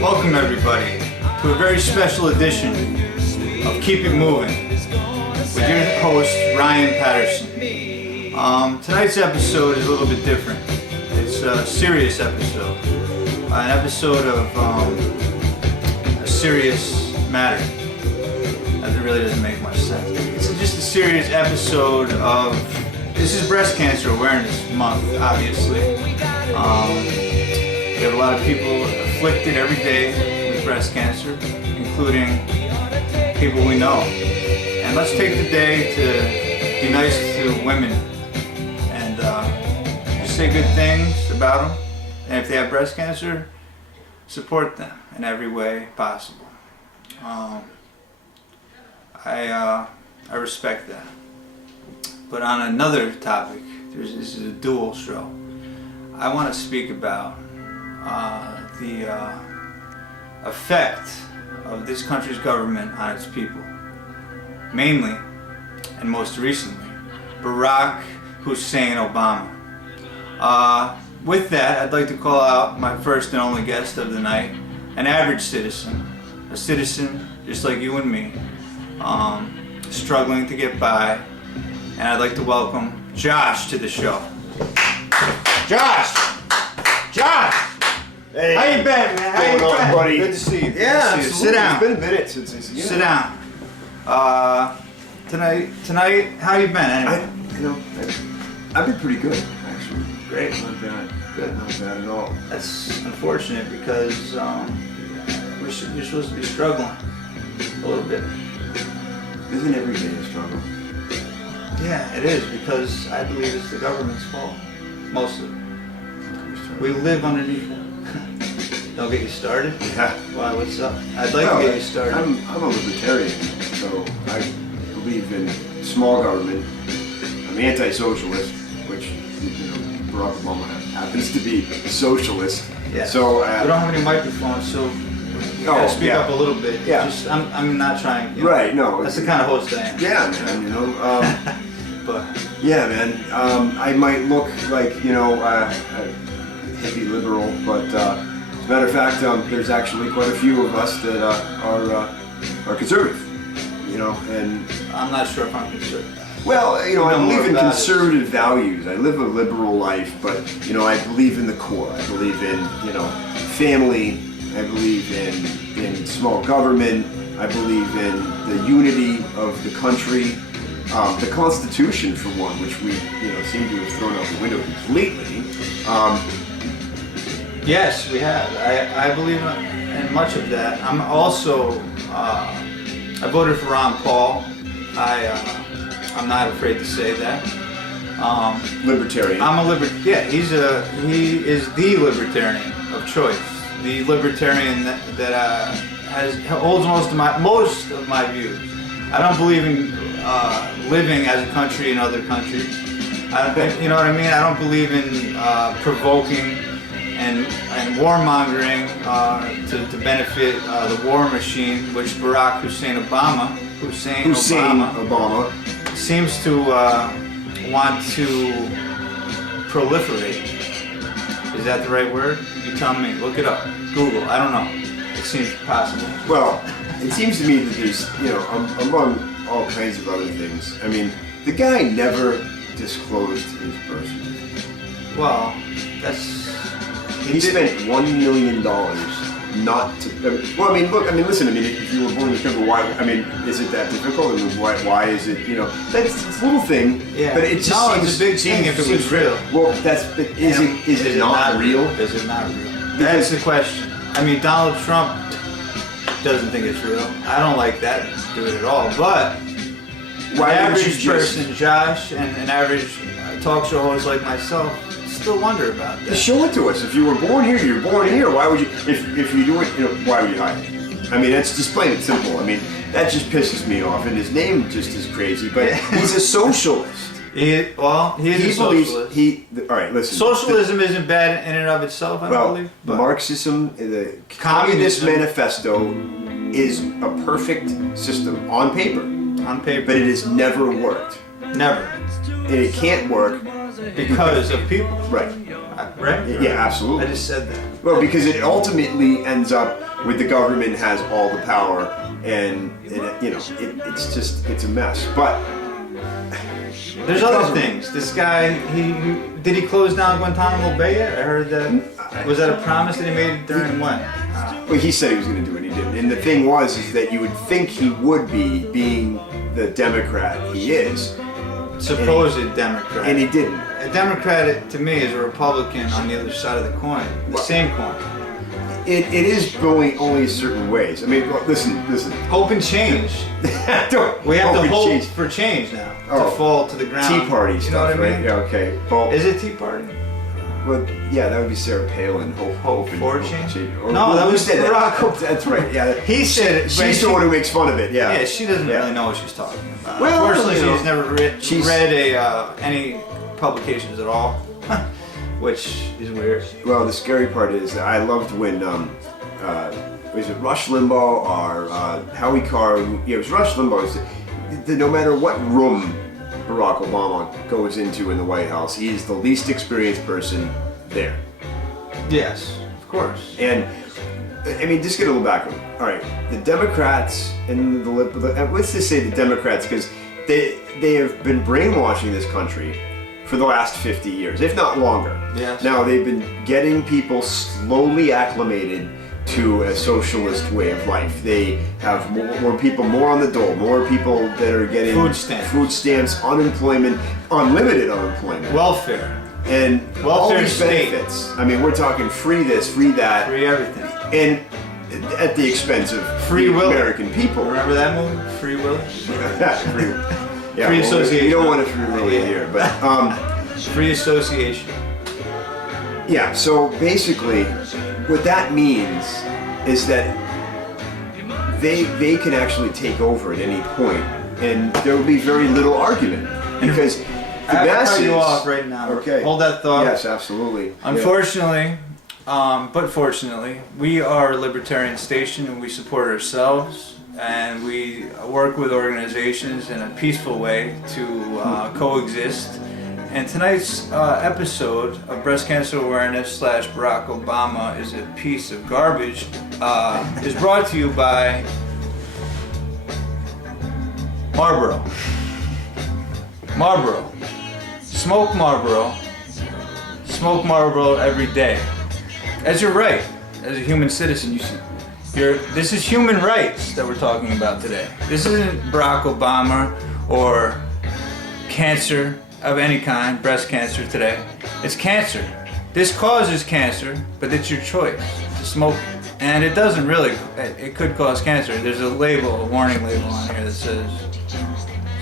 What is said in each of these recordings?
Welcome everybody to a very special edition of Keep It Moving with your host Ryan Paterson. Tonight's episode is a little bit different. It's a serious episode, an episode of a serious matter. That really doesn't make much sense. It's just a serious episode of, this is Breast Cancer Awareness Month, obviously. We have a lot of people afflicted every day with breast cancer, including people we know. And let's take the day to be nice to women and just say good things about them. And if they have breast cancer, support them in every way possible. I respect that. But on another topic, this is a dual show. I want to speak about the effect of this country's government on its people. Mainly, and most recently, Barack Hussein Obama. With that, I'd like to call out my first and only guest of the night, an average citizen, a citizen just like you and me, struggling to get by, and I'd like to welcome Josh to the show. Josh! Hey, how you been, man? How you been, buddy? Good to see you. Yeah, Good to see you. Sit down. It's been a minute since I've seen you. Sit down. Tonight, how you been? Anyway? I've been pretty good, actually. Great. Not bad. Good. Not bad at all. That's unfortunate because you're supposed to be struggling a little bit. Isn't every day a struggle? Yeah, it is, because I believe it's the government's fault. Most of it. We live underneath it. Don't get you started? Yeah. Why, what's up? I'd like to get you started. I'm a libertarian, so I believe in small government. I'm anti-socialist, which, Barack Obama happens to be a socialist. Yeah. So we don't have any microphones, so you gotta speak up a little bit. Yeah. Just, I'm not trying. Right. No. That's the kind of host I am. Yeah, man. But yeah, man. I might look like a hippie liberal, but as a matter of fact, there's actually quite a few of us that are conservative. And I'm not sure if I'm conservative. well, I believe in values. conservative values. I live a liberal life, but I believe in the core. I believe in family. I believe in small government. I believe in the unity of the country. The Constitution, for one, which we seem to have thrown out the window completely. Yes, we have. I believe in much of that. I'm also, I voted for Ron Paul. I'm not afraid to say that. Libertarian. I'm a libertarian. Yeah, he is the libertarian of choice. The libertarian that holds most of my views. I don't believe in living as a country in other countries. You know what I mean? I don't believe in provoking and warmongering to benefit the war machine, which Barack Hussein Obama seems to want to proliferate. Is that the right word? You tell me. Look it up. Google. I don't know. It seems possible. Well, it seems to me that there's, among all kinds of other things. I mean, the guy never disclosed his birth certificate. Well, he spent $1 million not to. Listen. If you were born in this country, why? Is it that difficult? Why is it? That's a little thing. Yeah. But it just it's a big thing if it was real. Well, is it not real? Is it not real? That's the question. Donald Trump doesn't think it's real. I don't like that do it at all. But an average person, Josh, and an average talk show host like myself still wonder about that. Show it to us. If you were born here, you're born here. Why would you? If you do it, why would you hide it? That's just plain and simple. That just pisses me off. And his name just is crazy. But he's a socialist. He is a socialist. All right, listen. Socialism isn't bad in and of itself, I don't believe. But Marxism, the Communist Manifesto, is a perfect system on paper. On paper. But it has never worked. Never. And it can't work because of people. Right. Right? Yeah, absolutely. I just said that. Well, because it ultimately ends up with the government has all the power, and it's a mess. But there's other things. This guy, did he close down Guantanamo Bay yet? I heard that. Was that a promise that he made during when? Well, he said he was going to do it. He didn't. And the thing is that you would think he would be, being the Democrat he is. Supposed Democrat. And he didn't. A Democrat, to me, is a Republican on the other side of the coin. The same coin. It is going only certain ways. I mean, well, listen. Hope and change. We have to hope for change now to fall to the ground. Tea Party stuff, you know what I mean? right? Yeah, okay. Well, is it Tea Party? Well, yeah, that would be Sarah Hope Palin. for change? No, that was Barack Obama. That's right. Yeah, he said it. She's the one who makes fun of it. Yeah. Yeah, she doesn't really know what she's talking about. Well, unfortunately, she's never read any publications at all, which is weird. Well, the scary part is that I loved when was it Rush Limbaugh or Howie Carr? Yeah, it was Rush Limbaugh. No matter what room Barack Obama goes into in the White House, he is the least experienced person there. Yes, of course. And I mean, just get a little background. All right, the Democrats and let's just say the Democrats, because they have been brainwashing this country for the last 50 years, if not longer. Yes. Now they've been getting people slowly acclimated to a socialist way of life. They have more people on the dole, more people that are getting food stamps, unemployment, unlimited unemployment, welfare, and all these benefits. I mean, we're talking free this, free that, free everything, and at the expense of free will. American people. Remember that movie, Free Will? Free association. You don't want to free will here, but free association. Yeah. So basically, what that means is that they can actually take over at any point, and there will be very little argument because the masses. Cut you off right now. Okay. Hold that thought. Yes, absolutely. Unfortunately, but fortunately, we are a libertarian station, and we support ourselves, and we work with organizations in a peaceful way to coexist. And tonight's episode of Breast Cancer Awareness / Barack Obama is a piece of garbage is brought to you by Marlboro. Marlboro. Smoke Marlboro. Smoke Marlboro every day. As your right, as a human citizen, this is human rights that we're talking about today. This isn't Barack Obama or cancer of any kind, breast cancer today. It's cancer. This causes cancer, but it's your choice to smoke. And it doesn't really, it could cause cancer. There's a warning label on here that says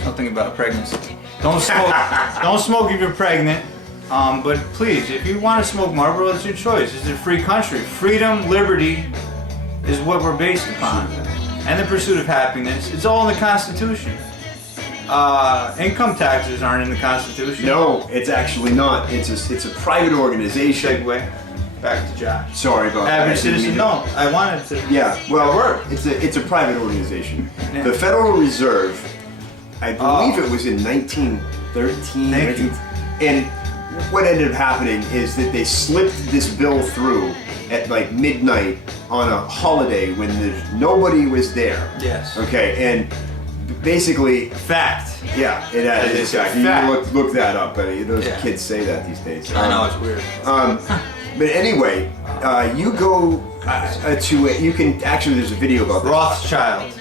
something about pregnancy. Don't smoke, don't smoke if you're pregnant. But please, if you want to smoke Marlboro, it's your choice. It's a free country. Freedom, liberty is what we're based upon. And the pursuit of happiness. It's all in the Constitution. Income taxes aren't in the Constitution. No, it's actually not. It's a private organization. Segue back to Josh. Sorry about that. Average citizen. No, I wanted to. Yeah, well, it's a private organization. Yeah. The Federal Reserve, I believe it was in 1913. And what ended up happening is that they slipped this bill through at like midnight on a holiday when nobody was there. Yes. Okay, and basically, fact. Yeah, it is fact. You look that up. I mean, those kids say that these days. I know, it's weird. But anyway, you go to it. You can actually. There's a video about this. Rothschild.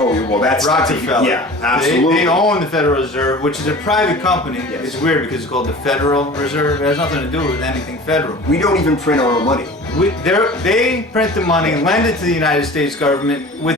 Oh well, that's Rockefeller. Yeah, absolutely. They own the Federal Reserve, which is a private company. Yes. It's weird because it's called the Federal Reserve. It has nothing to do with anything federal. We don't even print our own money. They print the money and lend it to the United States government with